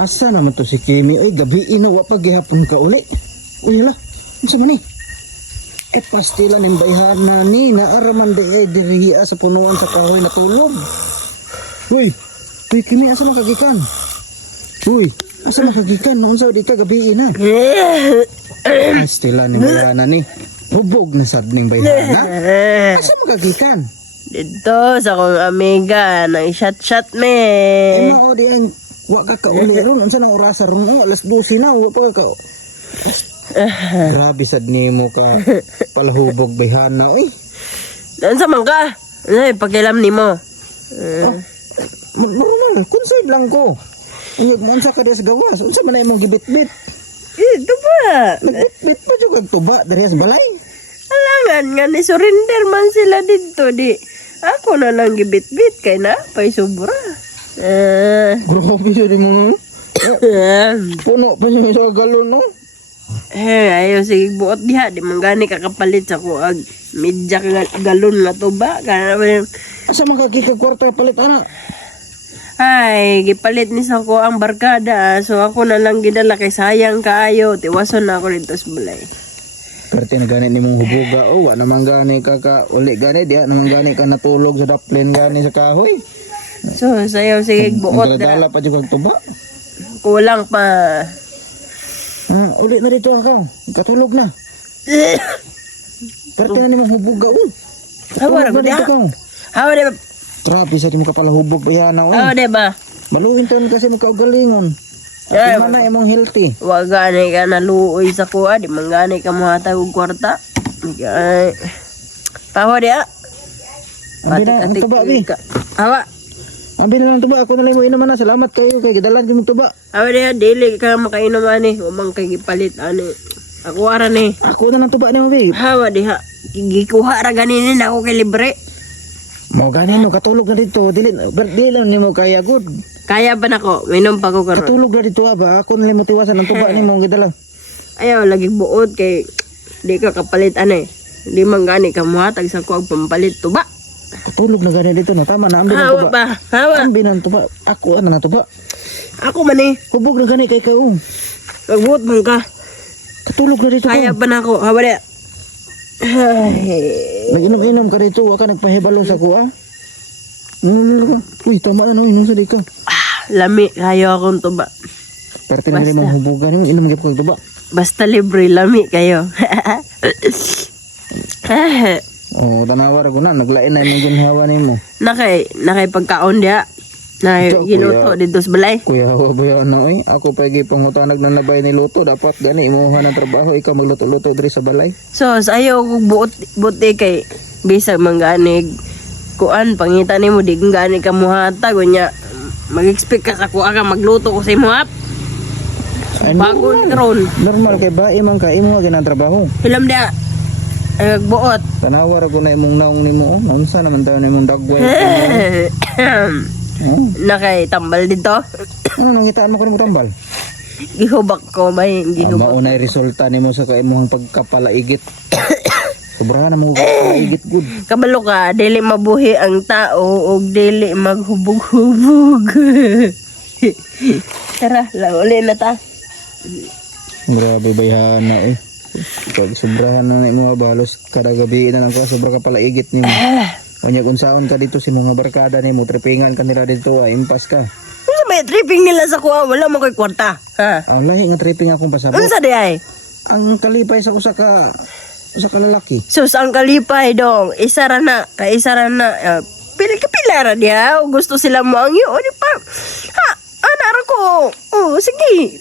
Asa naman to si Kimi? Oy, gabi inawa pag gihapon ka uli. Uy, hala. Ano man ni? Pastila ng bayhana ni. Naaraman di diriya sa punuan sa kahoy na tulog. Uy, Kimi, asa makagikan? Uy, asa makagikan? Noon sa di ka gabi na. Pastila ng bayhana ni. Hubog na sad ng bayhana. Asa makagikan? Dito sa kong amiga, nang shot me. Mao di ang wa ka kauli ron. Unsa nang orasa ron? Alas 12 na. Wa pa ka. Grabe sad nimo ka palahubog bayhana. Uy. Unsa man ka? Ay, pakialam nimo. Normal, concerned lang ko. Ungod mo unsa ka sa gawas? Unsa man na imong gibit-bit? Ito ba? Nagbit-bit pa jud kag tuba diri sa balay. Alangan nga ni surrender man sila dito di. Ako na lang gibit-bit kay na pay sobra. Grabe jud mo nun. Puno pa niyo sa galon no. Ayo sige buot diha di man gani kakapalit sa kuag medya ka galon nga tuba kana Asa man ka kikag kwarta palit ana? ay gipalit ni sa ko ang barkada so ako na lang gidala kay sayang kaayo tiwason na ako dito sa balay. Karte na gani nimong hubuga o wa naman gani ka uli gani diha naman gani ka natulog sa daplin gani sa kahoy. So sayo sige buot dala pa jud kag tuba. kulang pa. Uli na dito ako. Katulog na. Karte na nimong hubuga o. Hawa ra diha. Hawa di ba? Trapi sa mo ka pala hubog bayana o. Hawa di ba? Baluhin taon kasi magkaugalingon. Ay, At na imong healthy. wa gani ka naluoy sa kuha di man gani ka mohatag og kwarta. Ay. Paho dia. Ambi na ang tuba bi. Hawa. Ambi na lang tuba ako na lang mo inuman na. Salamat kayo kay gidalan di mo tuba. Hawa dia dili ka makainom ani, wa man kay gipalit ani. Ako ara ni. Ako na lang tuba nimo bi. Hawa diha. Gikuha ra ganinin ako kay libre. Mo gani no katulog na dito. Dili lang nimo kaya good. Kaya ba nako? Minom pa ko karon. Katulog na dito ba? Ako na lang mo tiwasan ang tuba nimo gidala. Ayaw lagi buod kay di ka kapalit ani. Di man gani ka mohatag sa kuag pampalit tuba. Katulog na gani dito na tama na ambi na Hawa tuba. ba? Hawa. Ambi na tuba. Ako ana na tuba. Ako man eh. Hubog na gani kay kao. Magbuot man ka. Katulog na dito. Kaya ba nako? Hawa dia. Ay. Nag-inom-inom ka dito, wa ka nagpahibalo sa kuha. Uy, tama na, inom sa di ka. Lami, kayo akong tuba. Parte na rin mong hubugan, inom ka kag tuba. Basta libre, lami kayo. Tanawar ko na, naglain na yung ginhawa ni mo. Nakay pagkaon dia. Nakay ginuto dito sa balay. Kuya, hawa na ako pa pangutanag na nabay ni Luto. Dapat gani, imuha ng trabaho, ikaw magluto-luto diri sa balay. So, ayaw kong buti kay bisag mangganig. Kuan, pangita ni mo, di kong gani ka muhatag. Kunya, mag-expect ka sa kuha ka magluto ko sa imuhap. Bago ron. Normal kay ba, imang ka, imuha ginang trabaho. Hilam dia. Buot. Tanawar ko na imong naong ni mo. Naunsa naman tayo na imong dagway. Nakay tambal dito. Ano nangitaan mo ko ng tambal? Gihubak ko may gihubak. Maunay resulta nimo sa imong pagkapalaigit. Sobrahan na mo pagkapalaigit good. Kabalo ka, dili mabuhi ang tao o dili maghubog-hubog. Tara, uli na ta. Grabe bayhana Pag sobrahan na mo balos kada gabi na lang ka sobra ka palaigit nimo. Unya unsaon ka dito si mga barkada nimo tripingan kanila dito impas ka. Unsa may tripping nila sa kuha? Wala mo ko'y kwarta. Ha? Ang lahi nga tripping akong pasabot. Unsa di ay? Ang kalipay sa usa ka lalaki. Sus, ang kalipay dong. Isa ra na. Kaisa ra na. Pila ra diya. O gusto sila mo ang iyo. O di pa. Ha? Anak ko. Oh, sige.